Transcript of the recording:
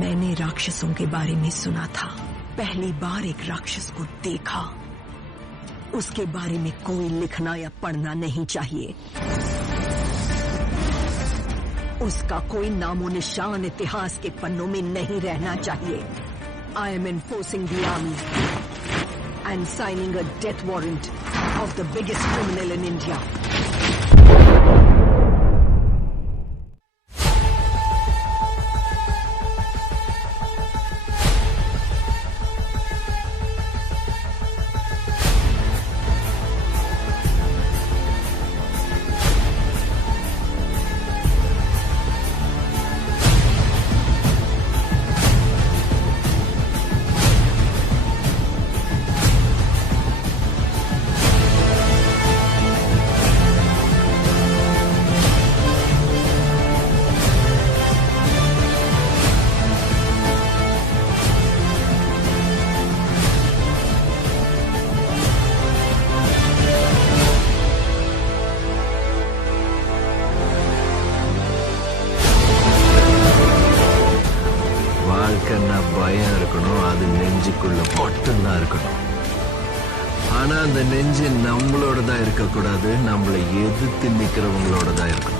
मैंने राक्षसों के बारे में सुना था। पहली बार एक राक्षस को देखा। उसके बारे में कोई लिखना या पढ़ना नहीं चाहिए। उसका कोई नामो निशान इतिहास के पन्नों में नहीं रहना चाहिए। I am enforcing the army and signing a death warrant of the biggest criminal in India. பயம் இருக்கணும், அது நெஞ்சுக்குள்ள மட்டும்தான் இருக்கணும். ஆனா அந்த நெஞ்சு நம்மளோட தான் இருக்கக்கூடாது, நம்மளை எதிர்த்து நிக்கிறவங்களோட தான் இருக்கணும்.